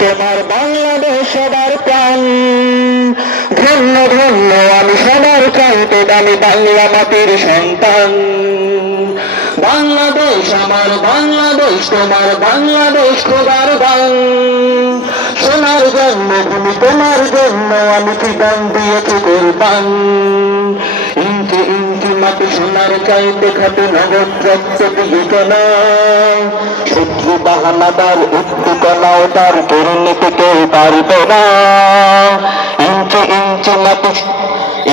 তোমার বাংলাদেশ সবার প্রাণ। ধন্য ধন্য আমি সবার চাইতে দামি বাংলা মাটির সন্তান। বাংলাদেশ আমার বাংলাদেশ তোমার বাংলাদেশ খোদার দান। সোনার জন্মভূমি তোমার জন্য আমি জীবন দিয়েছি কোরবান। ইঞ্চি ইঞ্চি মাটি সোনার চাইতে খাটে নগদ রক্ত দিয়ে কেনা। শত্রু বাহানাদার উত্তেজনাও তার পরিণতি কেউ পারবে না। ইঞ্চি ইঞ্চি মাটি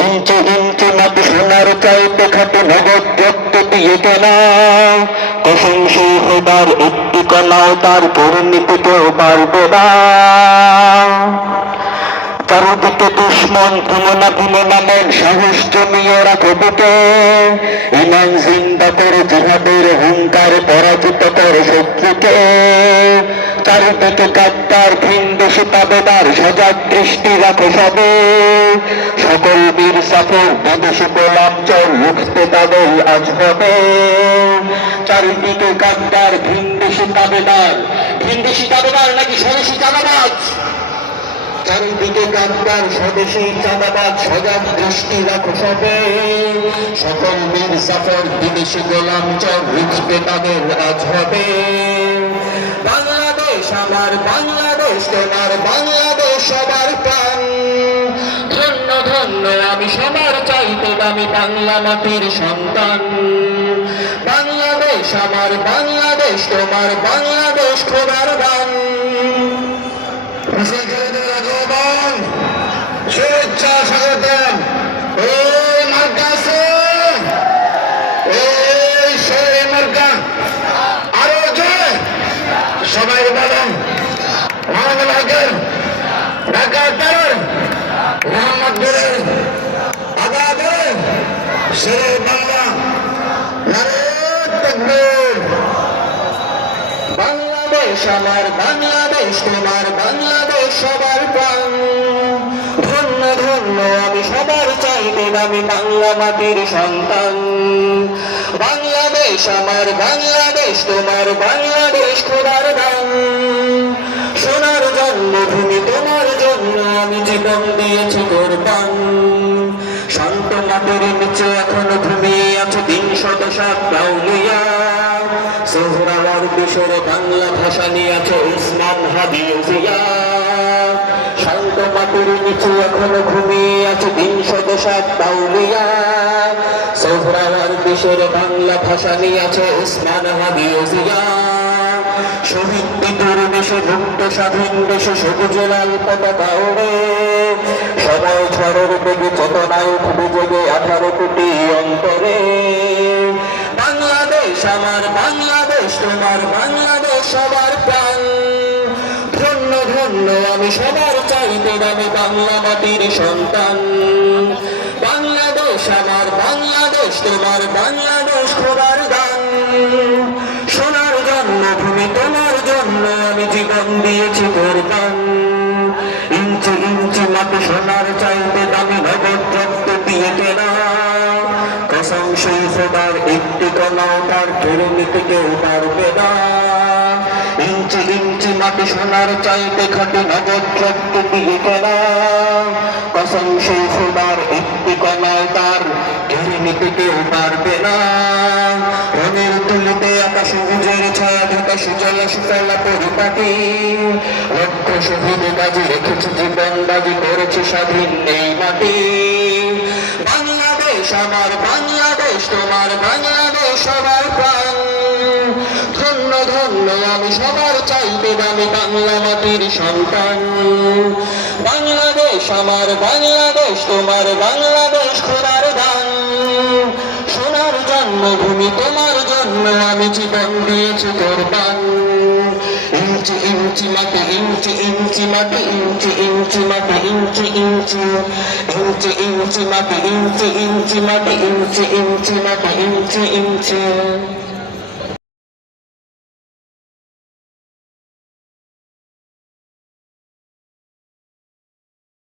ইঞ্চি ইঞ্চি মাটি সোনার চাইতে খাটে নগদ রক্ত দিয়ে কেনা। কসম সেই খোদার একটি কণাও তার পরিণতি কেউ পারবে না। চারদিকে দুশ্মন ভুমনা ভুমনা মন সাহস জমিয়ে রাখো বুকে। ইমান জিন্দা করে জিহাদের হুঙ্কার পরাজিত করে শত্রুকে। চারিদিকে গাদ্দার ভিনদেশি তাবেদার সজাগ দৃষ্টি রাখো সবে। সকল বীর সাফর বিদেশি গোলাম চোর রুখতে তাদের আজ হবে। চারিদিকে গাদ্দার ভিনদেশি তাবেদার নাকি স্বদেশি চাঁদাবাজ। চারিদিকে গাদ্দার স্বদেশী চাঁদাবাজ সজাগ দৃষ্টি রাখো সবে। সকল বীর সাফর বিদেশি গোলাম চোর রুখতে তাদের আজ হবে। বাংলাদেশ আমার বাংলাদেশ তোমার বাংলাদেশ সবার প্রাণ। ধন্য ধন্য আমি সবার চাইতে দামি বাংলা মাটির সন্তান। বাংলাদেশ আমার বাংলাদেশ তোমার বাংলাদেশ খোদার দান। শুভেচ্ছা স্বাগতম। ওই মার্কা আছে, ওই সেই মার্কা আরো জোরে সবাই বলেন। মোহাম্মদ হাকিম ঢাকা 13 মোহাম্মদ আগাদের শেরে বাংলা নারে তাকবীর। বাংলাদেশ আমার বাংলাদেশ তোমার বাংলাদেশ সবার প্রাণ। ধন্য ধন্য আমি সবার চাইতে দামি বাংলা মাটির সন্তান। বাংলাদেশ আমার বাংলাদেশ তোমার বাংলাদেশ খোদার দান। সোনার জন্মভূমি তোমার জন্য আমি জীবন দিয়েছি কোরবান। শান্ত মাটির নিচে এখনো ঘুমিয়ে আছে 307 আউলিয়া। সোহরাওয়ার বিষরে বাংলা ভাষা নিয়ে আছে উসমান হাদি জিয়া। শান্ত মাটির নিচে এখনো ঘুমিয়ে আছে 307 আউলিয়া। সোহরাওয়ার বিষরে বাংলা ভাষা নিয়ে আছে উসমান হাদি জিয়া। শহীদ বিদুর দেশে মুক্ত স্বাধীন দেশে সবুজ লাল পতাকা ওড়ে। সবাই ঝড়ের বেগে চেতনায় উঠবে জেগে 18 কোটি অন্তরে। বাংলাদেশ আমার বাংলাদেশ তোমার বাংলাদেশ সবার প্রাণ। ধন্য ধন্য আমি সবার চাইতে দামি বাংলা মাটির সন্তান। বাংলাদেশ আমার বাংলাদেশ তোমার বাংলাদেশ খোদার দান। সোনার জন্মভূমি তোমার জন্য আমি জীবন দিয়েছি কোরবান। ইঞ্চি ইঞ্চি মাটি সোনার চাইতে দামি নগদ রক্ত দিয়ে কেনা। কসম সেই খোদার একটি কণাও তার পরিণতি কেউ পারবে না। ইঞ্চি ইঞ্চি মাটি সোনার চাইতে খাঁটি নগদ রক্ত দিয়ে কেনা। কসম সেই খোদার একটি কণাও তার পরিণতি কেউ পারবে না। রঙের তুলিতে আকাশ সবুজের ছায়া ঢাকা সুজলা সুফলা পরিপাটি। লক্ষ শহীদ গাজী রেখেছে জীবন বাজি করেছে স্বাধীন এই মাটি। বাংলাদেশ আমার বাংলাদেশ তোমার বাংলাদেশ সবার প্রাণ। ধন্য ধন্য আমি সবার চাইতে দামি বাংলা মাটির সন্তান। বাংলাদেশ আমার বাংলাদেশ তোমার বাংলাদেশ খোদার দান। সোনার জন্মভূমি তোমার জন্য আমি জীবন দিয়েছি কোরবান। ইঞ্চি ইঞ্চি মাটি ইঞ্চি ইঞ্চি মাটি ইঞ্চি ইঞ্চি মাটি ইঞ্চি ইঞ্চি ইঞ্চি ইঞ্চি মাটি ইঞ্চি ইঞ্চি মাটি ইঞ্চি ইঞ্চি মাটি ইঞ্চি ইঞ্চি।